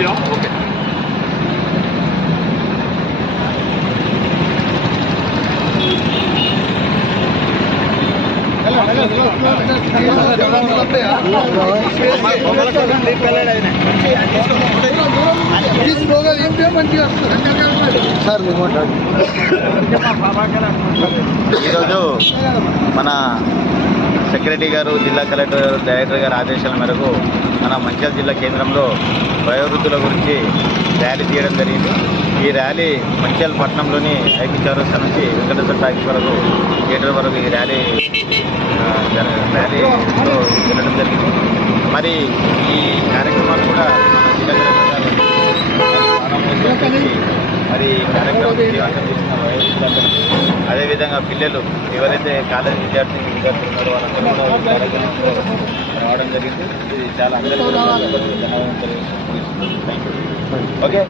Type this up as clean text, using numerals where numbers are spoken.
Video okay. ఈరోజు మన secretary గారు, జిల్లా కలెక్టర్, డైరెక్టర్ గారి ఆదేశాల మేరకు మన మంచిర్యాల జిల్లా కేంద్రంలో వయోవృద్ధుల గురించి ర్యాలీ తీయడం జరిగింది. ఈ ర్యాలీ మంచిర్యాల పట్టణంలోని ఐపీ చౌరస్తా నుంచి వెంకటేశ్వర టాకీస్ వరకు థియేటర్ వరకు ఈ ర్యాలీలో వెళ్ళడం జరిగింది. మరి ఈ కార్యక్రమాలు కూడా మన జిల్లా కలెక్టర్ గారు మరి కార్యక్రమం విజయవంతం చేసిన వయోవృద్ధులందరికీ, అదేవిధంగా పిల్లలు ఎవరైతే కాలేజీ విద్యార్థులు ఉన్నారో వాళ్ళందరూ కూడా కార్యక్రమంలో రావడం జరిగింది. ఇది చాలా అందరికీ ధన్యవాదాలు. ఓకే.